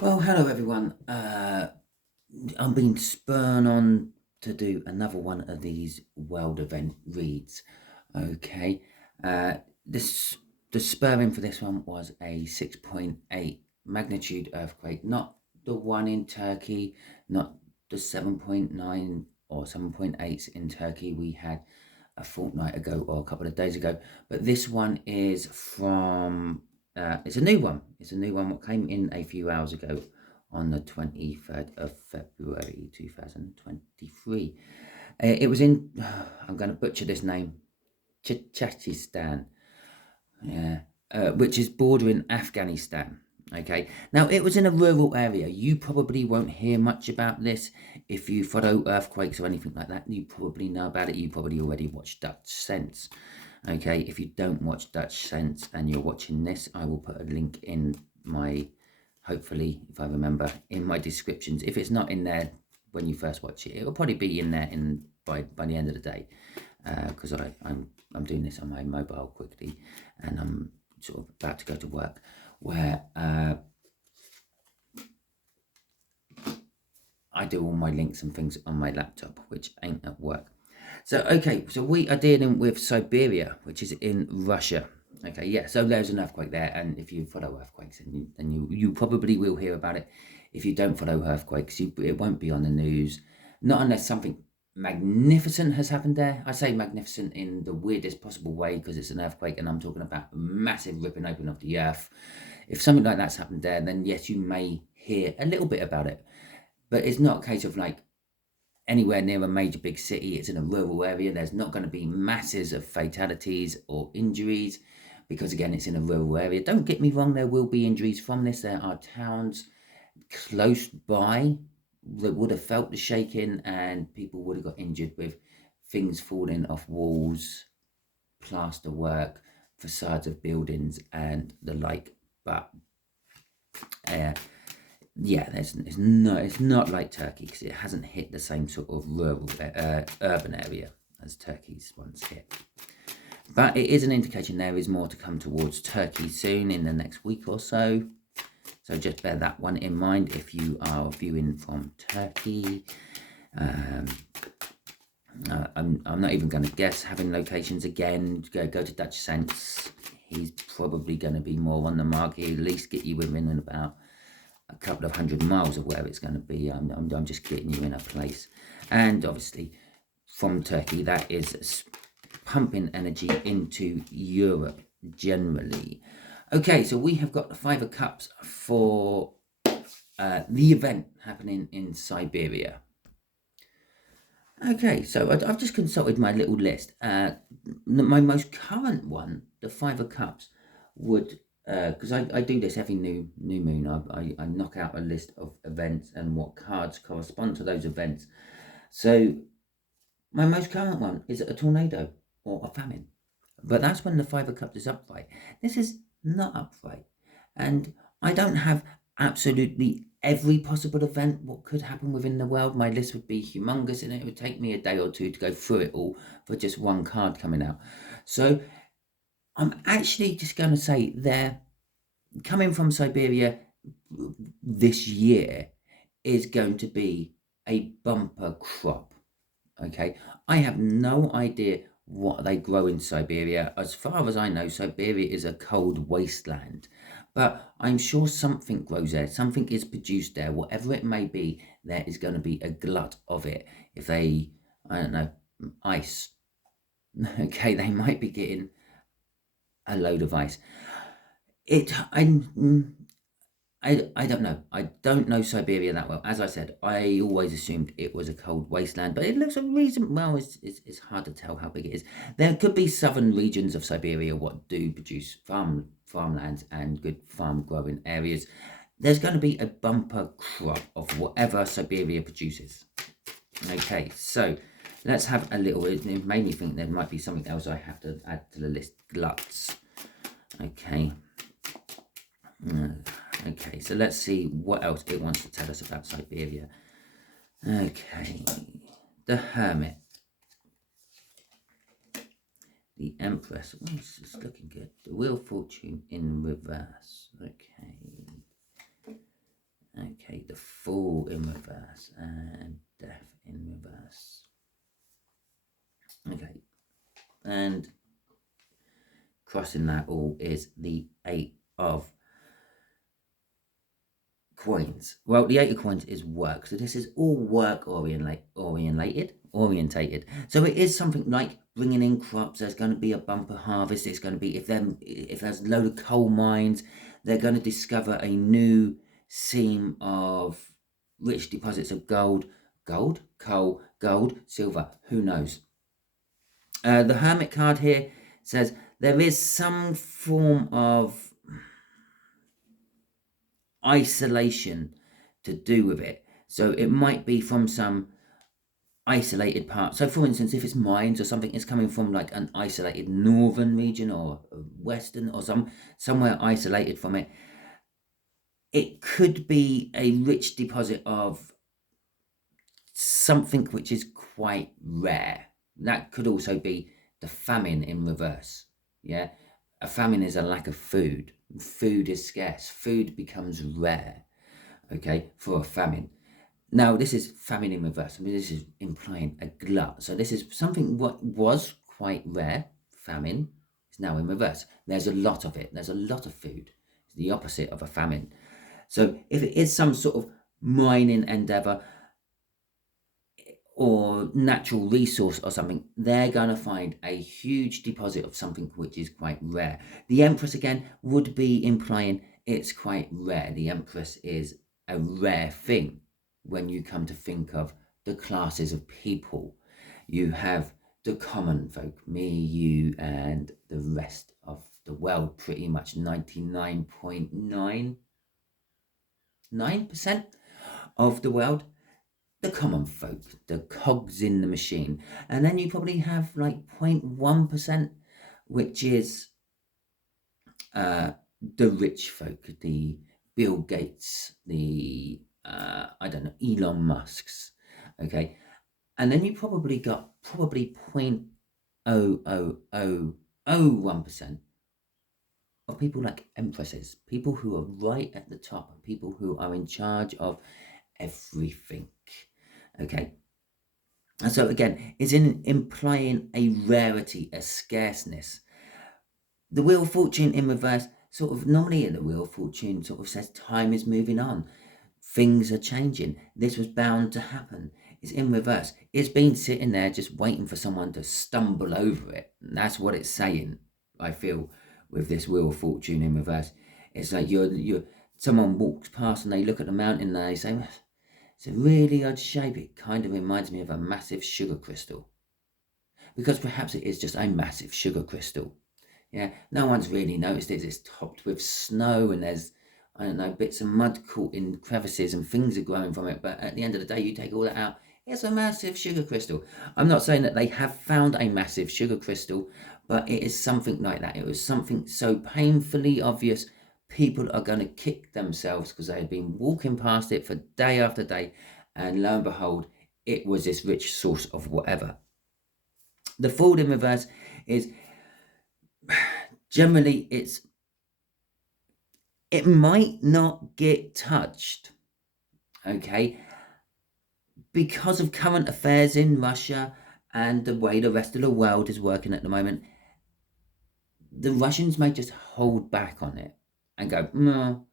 Well, hello everyone. I'm being spurred on to do another one of these world event reads. Okay. This the spurring for this one was a 6.8 magnitude earthquake, not the one in Turkey, not the 7.9 or 7.8 in Turkey we had a fortnight ago or a couple of days ago, but this one is from it's a new one. It's a new one. What came in a few hours ago on the 23rd of February 2023. It was in, I'm going to butcher this name, Chachistan, yeah, which is bordering Afghanistan. Okay, now it was in a rural area. You probably won't hear much about this if you follow earthquakes or anything like that. You probably know about it. You probably already watched Dutch Sense. Okay, if you don't watch Dutch Sense and you're watching this, I will put a link in my, hopefully, if I remember, in my descriptions. If it's not in there when you first watch it, it'll probably be in there by the end of the day, because I'm doing this on my mobile quickly, and I'm sort of about to go to work, where I do all my links and things on my laptop, which ain't at work. So, okay, so we are dealing with Siberia, which is in Russia. Okay, yeah, so there's an earthquake there, and if you follow earthquakes, then you probably will hear about it. If you don't follow earthquakes, it won't be on the news, not unless something magnificent has happened there. I say magnificent in the weirdest possible way because it's an earthquake, and I'm talking about massive ripping open of the earth. If something like that's happened there, then yes, you may hear a little bit about it, but it's not a case of like anywhere near a major big city. It's in a rural area. There's not going to be masses of fatalities or injuries because, again, it's in a rural area. Don't get me wrong, there will be injuries from this. There are towns close by that would have felt the shaking and people would have got injured with things falling off walls, plaster work, facades of buildings, and the like. But yeah, it's not like Turkey because it hasn't hit the same sort of rural, urban area as Turkey's once hit. But it is an indication there is more to come towards Turkey soon in the next week or so. So just bear that one in mind if you are viewing from Turkey. I'm not even going to guess having locations again. Go to Dutch Sense. He's probably going to be more on the mark. He'll at least get you within about a couple of 100 miles of where it's going to be. I'm just getting you in a place. And obviously from Turkey, that is pumping energy into Europe generally. Okay, so we have got the Five of Cups for the event happening in Siberia. Okay, so I've just consulted my little list. My most current one, the Five of Cups, would, because I do this every new moon. I knock out a list of events and what cards correspond to those events. So my most current one is a tornado or a famine, but that's when the Five of Cups is upright. This is not upright, and I don't have absolutely every possible event what could happen within the world. My list would be humongous, and it would take me a day or two to go through it all for just one card coming out. So I'm actually just going to say they're coming from Siberia this year is going to be a bumper crop. Okay, I have no idea what they grow in Siberia. As far as I know, Siberia is a cold wasteland, but I'm sure something grows there, something is produced there, whatever it may be, there is going to be a glut of it. If they, I don't know, ice, okay, they might be getting a load of ice. I don't know. I don't know Siberia that well. As I said, I always assumed it was a cold wasteland, but it looks a reason. Well, it's hard to tell how big it is. There could be southern regions of Siberia what do produce farmlands and good farm growing areas. There's going to be a bumper crop of whatever Siberia produces. Okay, so let's have a little. It made me think there might be something else I have to add to the list. Gluts. Okay. Okay, so let's see what else it wants to tell us about Siberia. Okay, the Hermit, the Empress. Oh, this is looking good. The Wheel of Fortune in reverse. Okay. Fool in reverse and Death in reverse. Okay, and crossing that all is the 8 of coins. Well, the 8 of coins is work, so this is all work orientated. So it is something like bringing in crops. There's going to be a bumper harvest. It's going to be, if there's a load of coal mines, they're going to discover a new seam of rich deposits of gold, coal, gold, silver, who knows. The Hermit card here says there is some form of isolation to do with it. So it might be from some isolated part. So for instance, if it's mines or something, it's coming from like an isolated northern region or western or somewhere isolated from it. It could be a rich deposit of something which is quite rare. That could also be the famine in reverse. Yeah, a famine is a lack of food. Food is scarce. Food becomes rare, okay, for a famine. Now, this is famine in reverse. I mean, this is implying a glut. So this is something what was quite rare, famine, is now in reverse. There's a lot of it. There's a lot of food. It's the opposite of a famine. So if it is some sort of mining endeavor or natural resource or something, they're going to find a huge deposit of something which is quite rare. The Empress, again, would be implying it's quite rare. The Empress is a rare thing when you come to think of the classes of people. You have the common folk, me, you, and the rest of the world, pretty much 99.99% of the world. The common folk, the cogs in the machine. And then you probably have like 0.1%, which is the rich folk, the Bill Gates, the, I don't know, Elon Musk's, okay? And then you probably got 0.00001% of people like empresses, people who are right at the top, people who are in charge of everything. Okay, and so again, it's implying a rarity, a scarceness. The Wheel of Fortune in reverse, sort of normally the Wheel of Fortune sort of says time is moving on, things are changing, this was bound to happen. It's in reverse. It's been sitting there just waiting for someone to stumble over it. And that's what it's saying, I feel, with this Wheel of Fortune in reverse. It's like you're someone walks past and they look at the mountain and they say, it's a really odd shape. It kind of reminds me of a massive sugar crystal. Because perhaps it is just a massive sugar crystal. Yeah, no one's really noticed it. It's topped with snow and there's, I don't know, bits of mud caught in crevices and things are growing from it. But at the end of the day, you take all that out, it's a massive sugar crystal. I'm not saying that they have found a massive sugar crystal, but it is something like that. It was something so painfully obvious. People are going to kick themselves because they had been walking past it for day after day, and lo and behold, it was this rich source of whatever. The Fool in reverse is generally it might not get touched, okay, because of current affairs in Russia and the way the rest of the world is working at the moment. The Russians may just hold back on it and go, no,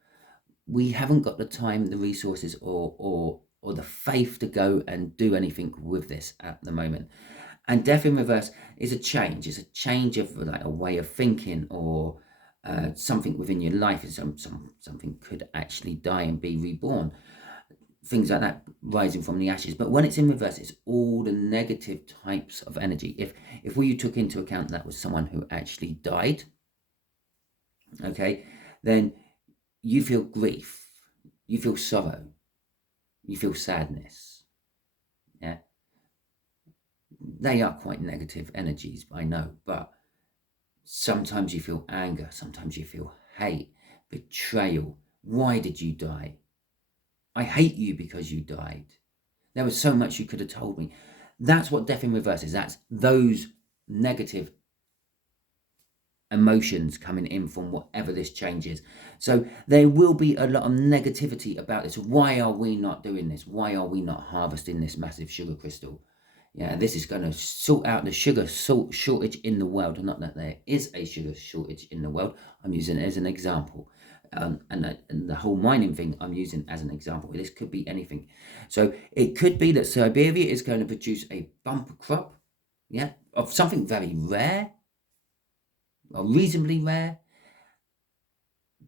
we haven't got the time, the resources, or the faith to go and do anything with this at the moment. And Death in reverse is a change. It's a change of like a way of thinking, or something within your life. Something could actually die and be reborn. Things like that, rising from the ashes. But when it's in reverse, it's all the negative types of energy. If we took into account that was someone who actually died, okay, then you feel grief, you feel sorrow, you feel sadness. Yeah, they are quite negative energies, I know, but sometimes you feel anger, sometimes you feel hate, betrayal. Why did you die? I hate you because you died. There was so much you could have told me. That's what Death in reverse is. That's those negative emotions coming in from whatever this change is. So there will be a lot of negativity about this. Why are we not doing this? Why are we not harvesting this massive sugar crystal? Yeah, this is going to sort out the sugar shortage in the world. Not that there is a sugar shortage in the world. I'm using it as an example. And the whole mining thing I'm using as an example. This could be anything. So it could be that Siberia is going to produce a bumper crop, yeah, of something very rare, or reasonably rare.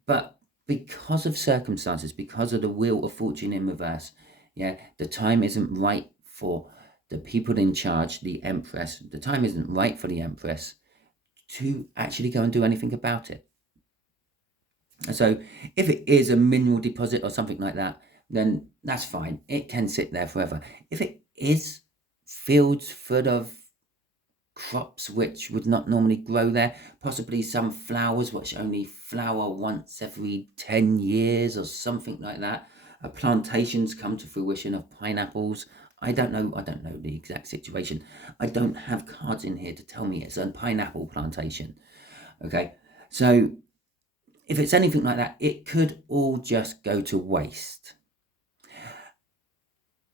But because of circumstances, because of the wheel of fortune in reverse, yeah, the time isn't right for the people in charge, the Empress. The time isn't right for the Empress to actually go and do anything about it. So if it is a mineral deposit or something like that, then that's fine. It can sit there forever. If it is fields full of crops which would not normally grow there, possibly some flowers which only flower once every 10 years or something like that, plantations come to fruition of pineapples. I don't know the exact situation. I don't have cards in here to tell me it's a pineapple plantation. Okay, so if it's anything like that, it could all just go to waste.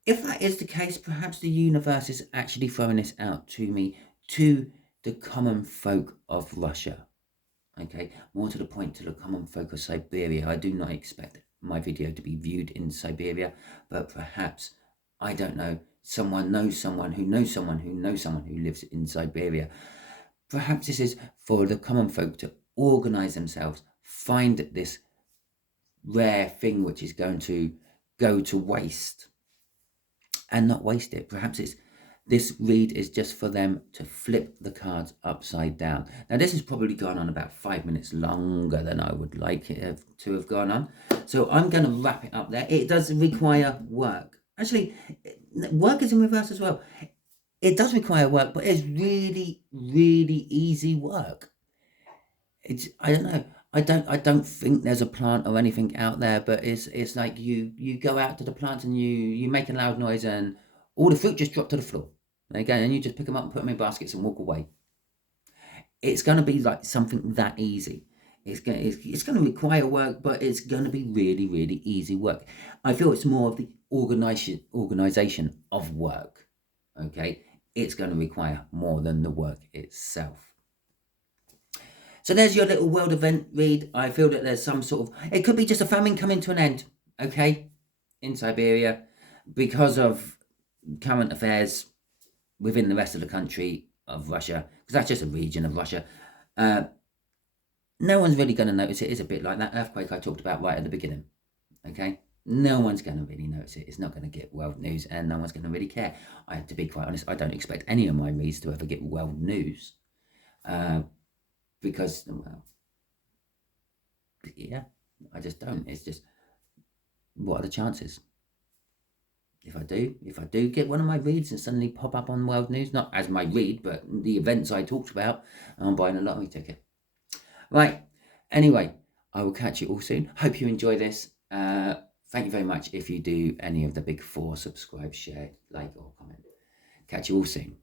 If that is the case, perhaps the universe is actually throwing this out to me, to the common folk of Russia. Okay, more to the point, to the common folk of Siberia. I do not expect my video to be viewed in Siberia, but perhaps, I don't know, someone knows someone who knows someone who knows someone who lives in Siberia. Perhaps this is for the common folk to organize themselves, find this rare thing which is going to go to waste and not waste it. Perhaps this read is just for them to flip the cards upside down. Now this has probably gone on about 5 minutes longer than I would like it to have gone on, so I'm going to wrap it up there. It does require work. Actually, work is in reverse as well. It does require work, but it's really, really easy work. I don't know. I don't think there's a plant or anything out there, but it's like you go out to the plant and you make a loud noise and all the fruit just drop to the floor. Again, and you just pick them up and put them in baskets and walk away. It's going to be like something that easy. It's going to require work, but it's going to be really, really easy work. I feel it's more of the organization of work. Okay, it's going to require more than the work itself. So there's your little world event read. I feel that there's some sort of, it could be just a famine coming to an end, okay, in Siberia, because of current affairs within the rest of the country of Russia, because that's just a region of Russia. No one's really going to notice it. It's a bit like that earthquake I talked about right at the beginning, okay? No one's going to really notice it. It's not going to get world news, and no one's going to really care. To be quite honest, I don't expect any of my reads to ever get world news. Because, well, yeah, I just don't. It's just, what are the chances? If I do get one of my reads and suddenly pop up on world news, not as my read, but the events I talked about, I'm buying a lottery ticket. Right, anyway, I will catch you all soon. Hope you enjoy this. Thank you very much if you do any of the big 4: subscribe, share, like, or comment. Catch you all soon.